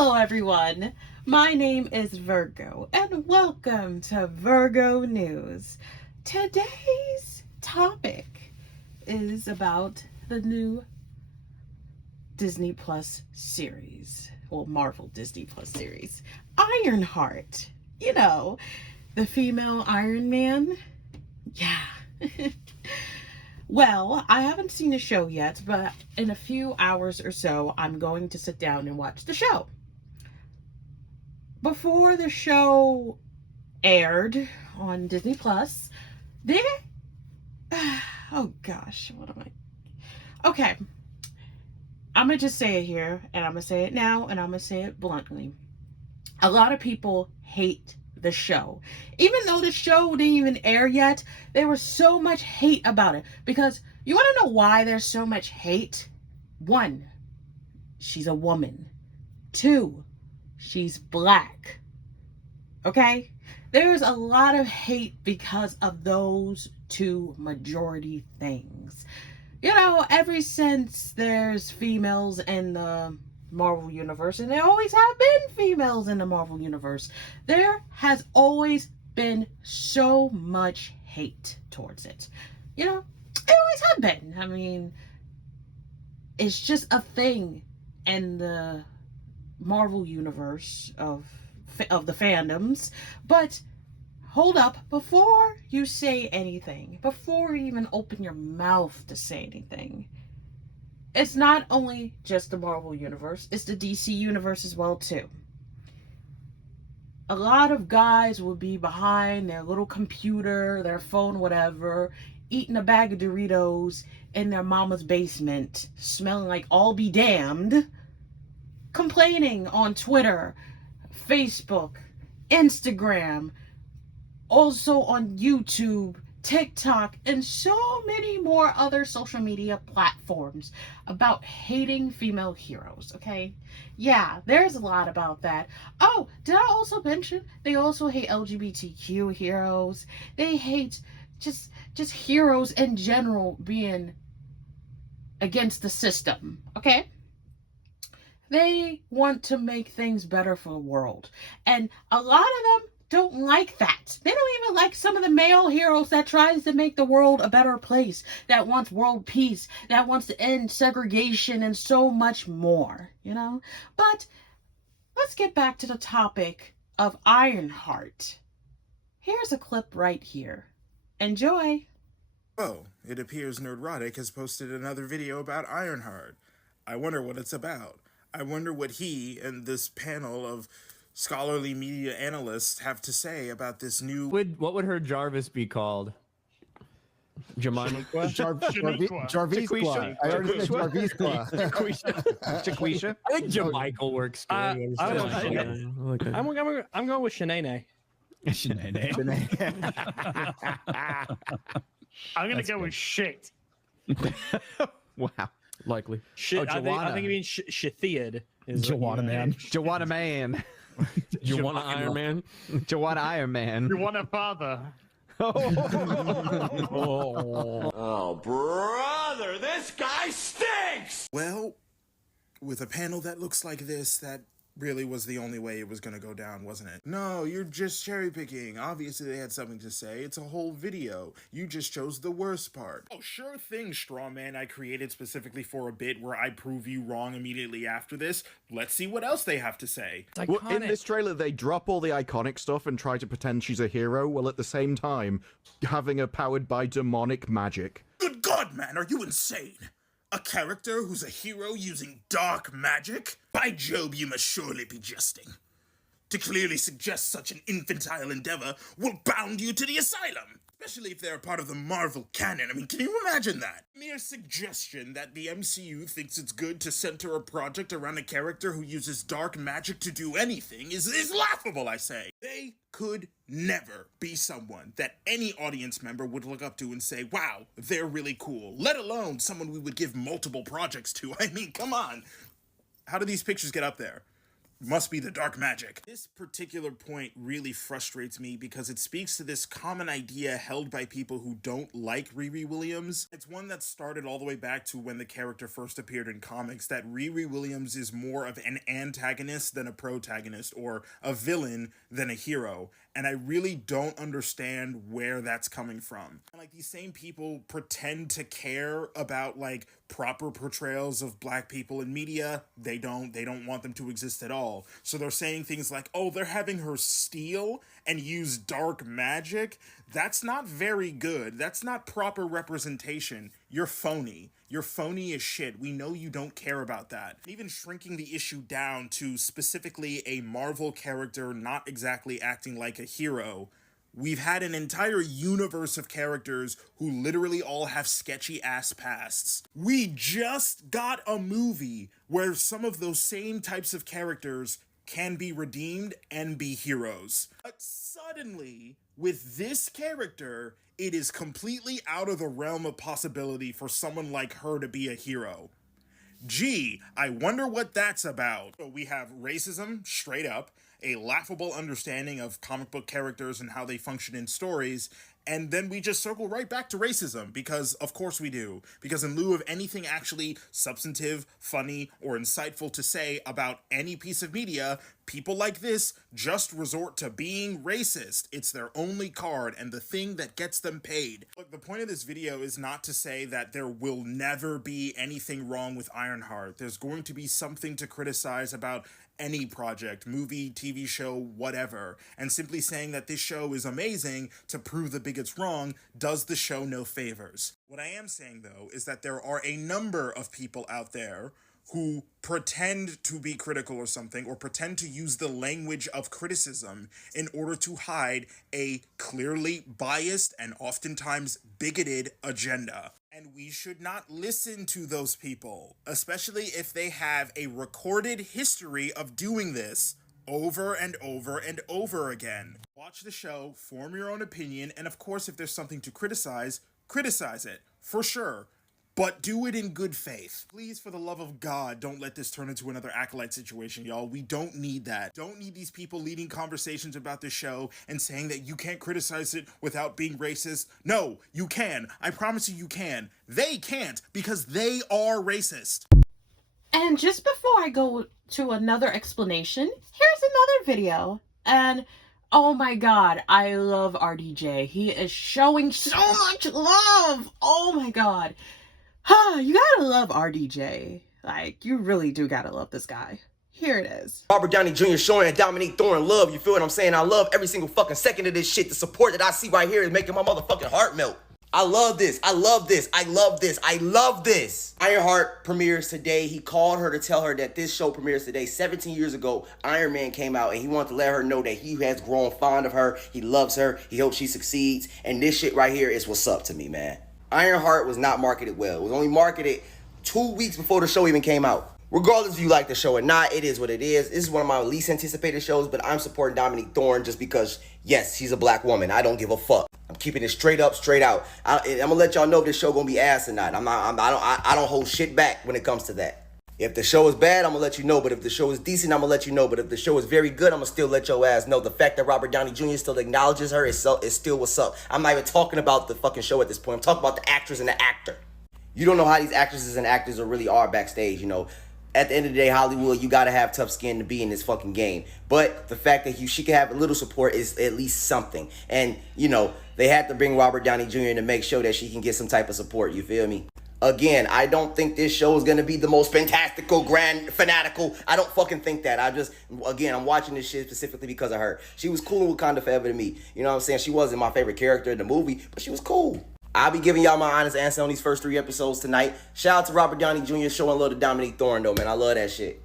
Hello, everyone. My name is Virgo, and welcome to Virgo News. Today's topic is about the new Disney Plus series, well, Marvel Disney Plus series, Ironheart. You know, the female Iron Man. Yeah. Well, I haven't seen the show yet, but in a few hours or so, I'm going to sit down and watch the show. Before the show aired on Disney Plus, there. Oh gosh, what am I? Okay, I'm gonna just say it here, and I'm gonna say it now, and I'm gonna say it bluntly. A lot of people hate the show. Even though the show didn't even air yet, there was so much hate about it. Because you want to know why there's so much hate? One, she's a woman. Two, she's black. Okay? There's a lot of hate because of those two majority things. You know, ever since there's females in the Marvel Universe, and there always have been females in the Marvel Universe, there has always been so much hate towards it. You know, it always have been. I mean, it's just a thing in the Marvel Universe of the fandoms. But hold up, before you say anything, before you even open your mouth to say anything, it's not only just the Marvel Universe, it's the DC Universe as well, too. A lot of guys will be behind their little computer, their phone, whatever, eating a bag of Doritos in their mama's basement, smelling like all be damned, complaining on Twitter, Facebook, Instagram, also on YouTube, TikTok, and so many more other social media platforms about hating female heroes, okay? Yeah, there's a lot about that. Oh, did I also mention they also hate LGBTQ heroes? They hate just heroes in general being against the system, okay? They want to make things better for the world. And a lot of them don't like that. They don't even like some of the male heroes that tries to make the world a better place, that wants world peace, that wants to end segregation and so much more, you know? But let's get back to the topic of Ironheart. Here's a clip right here. Enjoy. Oh, it appears Nerdrotic has posted another video about Ironheart. I wonder what it's about. I wonder what he and this panel of scholarly media analysts have to say about this new... What would her Jarvis be called? Jemima? Jarvisqua. I already said Jarvisqua. Jaquisha? I think Jamichael works good. I'm going with Shanae. I'm gonna go with shit. Wow. Likely. Shit. I think you mean Shithiad. Joanna Man. Joanna Man. Joanna Iron Man. Joanna Iron Man. You want a father? Oh, brother, this guy stinks! Well, with a panel that looks like this, that really was the only way it was gonna go down, wasn't it? No, you're just cherry picking. Obviously they had something to say. It's a whole video. You just chose the worst part. Oh, sure thing, straw man I created specifically for a bit where I prove you wrong immediately after this. Let's see what else they have to say. Well, in this trailer, they drop all the iconic stuff and try to pretend she's a hero, while at the same time having her powered by demonic magic. Good God, man, are you insane? A character who's a hero using dark magic? By Job, you must surely be jesting. To clearly suggest such an infantile endeavor will bound you to the asylum. Especially if they're a part of the Marvel canon. I mean, can you imagine that? Mere suggestion that the MCU thinks it's good to center a project around a character who uses dark magic to do anything is laughable, I say. They could never be someone that any audience member would look up to and say, wow, they're really cool. Let alone someone we would give multiple projects to. I mean, come on. How do these pictures get up there? must be the dark magic. This particular point really frustrates me because it speaks to this common idea held by people who don't like Riri Williams. It's one that started all the way back to when the character first appeared in comics, that Riri Williams is more of an antagonist than a protagonist, or a villain than a hero. And I really don't understand where that's coming from. And like, these same people pretend to care about like proper portrayals of black people in media. They don't want them to exist at all. So they're saying things like, oh, they're having her steal and use dark magic. That's not very good. That's not proper representation. You're phony. You're phony as shit. We know you don't care about that. Even shrinking the issue down to specifically a Marvel character not exactly acting like a hero, we've had an entire universe of characters who literally all have sketchy ass pasts. We just got a movie where some of those same types of characters can be redeemed and be heroes. But suddenly, with this character, it is completely out of the realm of possibility for someone like her to be a hero. Gee, I wonder what that's about. So we have racism, straight up, a laughable understanding of comic book characters and how they function in stories, and then we just circle right back to racism, because of course we do. Because in lieu of anything actually substantive, funny, or insightful to say about any piece of media, people like this just resort to being racist. It's their only card and the thing that gets them paid. Look, the point of this video is not to say that there will never be anything wrong with Ironheart. There's going to be something to criticize about any project, movie, TV show, whatever, and simply saying that this show is amazing to prove the bigots wrong does the show no favors. What I am saying, though, is that there are a number of people out there who pretend to be critical or something, or pretend to use the language of criticism in order to hide a clearly biased and oftentimes bigoted agenda. And we should not listen to those people, especially if they have a recorded history of doing this over and over and over again. Watch the show, form your own opinion, and of course, if there's something to criticize it, for sure. But do it in good faith. Please, for the love of God, don't let this turn into another Acolyte situation, y'all. We don't need that. Don't need these people leading conversations about the show and saying that you can't criticize it without being racist. No, you can. I promise you can. They can't, because they are racist. And just before I go to another explanation, here's another video. And oh my god, I love RDJ. He is showing so much love. Oh my god. You gotta love RDJ. Like, you really do gotta love this guy. Here it is. Robert Downey Jr. showing Dominique Thorne love, you feel what I'm saying? I love every single fucking second of this shit. The support that I see right here is making my motherfucking heart melt. I love this. I love this. I love this. I love this. Ironheart premieres today. He called her to tell her that this show premieres today. 17 years ago, Iron Man came out and he wanted to let her know that he has grown fond of her. He loves her. He hopes she succeeds. And this shit right here is what's up to me, man. Ironheart was not marketed well. It was only marketed 2 weeks before the show even came out. Regardless if you like the show or not, it is what it is. This is one of my least anticipated shows, but I'm supporting Dominique Thorne just because, yes, she's a black woman. I don't give a fuck. I'm keeping it straight up, straight out. I'm gonna let y'all know if this show gonna be ass or not. I don't hold shit back when it comes to that. If the show is bad, I'm gonna let you know. But if the show is decent, I'm gonna let you know. But if the show is very good, I'm gonna still let your ass know. The fact that Robert Downey Jr. still acknowledges her is still what's up. I'm not even talking about the fucking show at this point. I'm talking about the actress and the actor. You don't know how these actresses and actors really are backstage, you know. At the end of the day, Hollywood, you gotta have tough skin to be in this fucking game. But the fact that she can have a little support is at least something. And, you know, they had to bring Robert Downey Jr. in to make sure that she can get some type of support, you feel me? Again, I don't think this show is going to be the most fantastical, grand, fanatical. I don't fucking think that. I'm watching this shit specifically because of her. She was cool in Wakanda Forever to me. You know what I'm saying? She wasn't my favorite character in the movie, but she was cool. I'll be giving y'all my honest answer on these first 3 episodes tonight. Shout out to Robert Downey Jr. showing love to Dominique Thorne, though, man. I love that shit.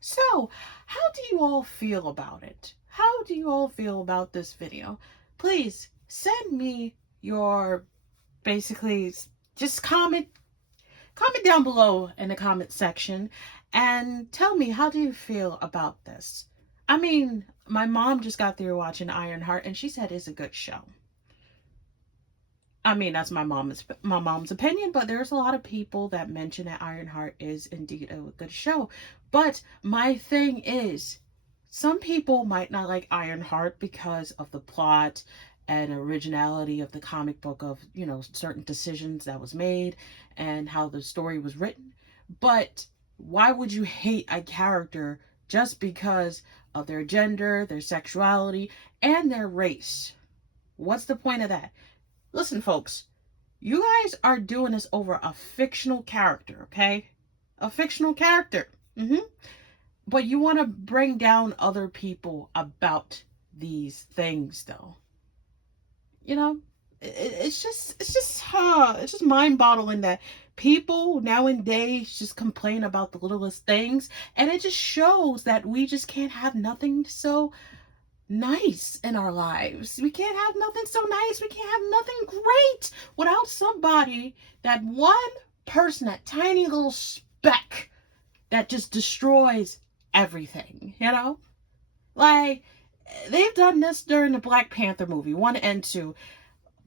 So, how do you all feel about it? How do you all feel about this video? Please send me your, basically, just comment down below in the comment section and tell me, how do you feel about this? I mean, my mom just got through watching Ironheart and she said it's a good show. I mean, that's my mom's opinion, but there's a lot of people that mention that Ironheart is indeed a good show. But my thing is, some people might not like Ironheart because of the plot and originality of the comic book, of, certain decisions that was made and how the story was written. But why would you hate a character just because of their gender, their sexuality, and their race? What's the point of that? Listen, folks, you guys are doing this over a fictional character, okay? A fictional character. But you want to bring down other people about these things, though. It's just mind-boggling that people nowadays just complain about the littlest things, and it just shows that we just can't have nothing so nice in our lives. We can't have nothing so nice. We can't have nothing great without somebody, that one person, that tiny little speck that just destroys everything, Like, they've done this during the Black Panther movie, 1 and 2.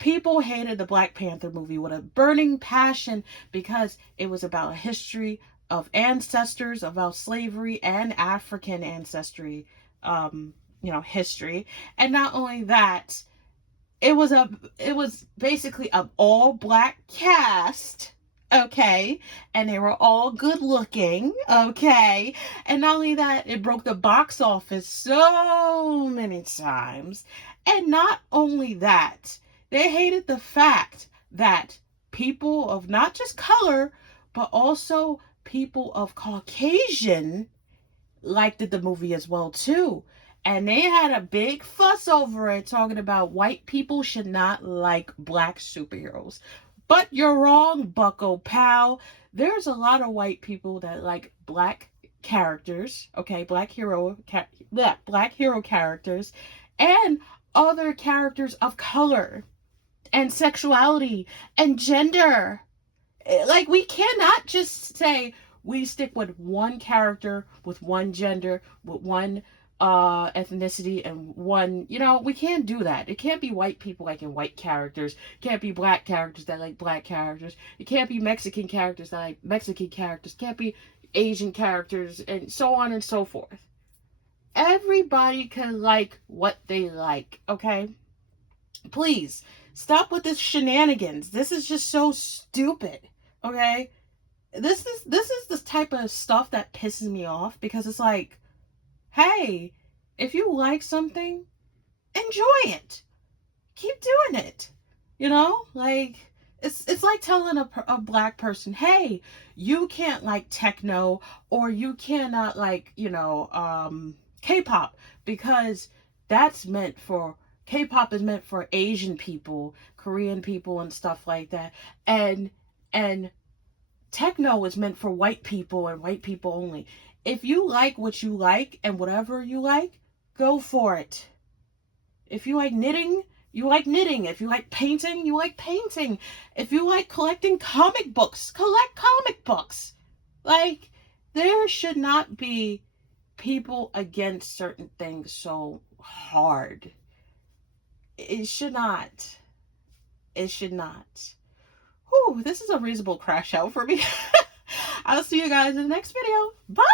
People hated the Black Panther movie with a burning passion because it was about a history of ancestors, about slavery and African ancestry, history. And not only that, it was basically an all black cast, okay, and they were all good looking, okay, and not only that, it broke the box office so many times. And not only that, they hated the fact that people of not just color, but also people of Caucasian liked the movie as well too. And they had a big fuss over it, talking about white people should not like black superheroes. But you're wrong, Bucko Pal. There's a lot of white people that like black characters, okay, black hero characters, and other characters of color, and sexuality, and gender. Like, we cannot just say we stick with one character, with one gender, with one ethnicity, and one, we can't do that. It can't be white people liking white characters. It can't be black characters that like black characters. It can't be Mexican characters that like Mexican characters. It can't be Asian characters, and so on and so forth. Everybody can like what they like, okay? Please stop with this shenanigans. This is just so stupid, okay? This is the type of stuff that pisses me off, because it's like, hey, if you like something, enjoy it. Keep doing it. Like, it's like telling a black person, hey, you can't like techno, or you cannot like, K-pop, because K-pop is meant for Asian people, Korean people, and stuff like that. And techno is meant for white people and white people only. If you like what you like, and whatever you like, go for it. If you like knitting, you like knitting. If you like painting, you like painting. If you like collecting comic books, collect comic books. Like, there should not be people against certain things so hard. It should not. It should not. Whew, this is a reasonable crash out for me. I'll see you guys in the next video. Bye!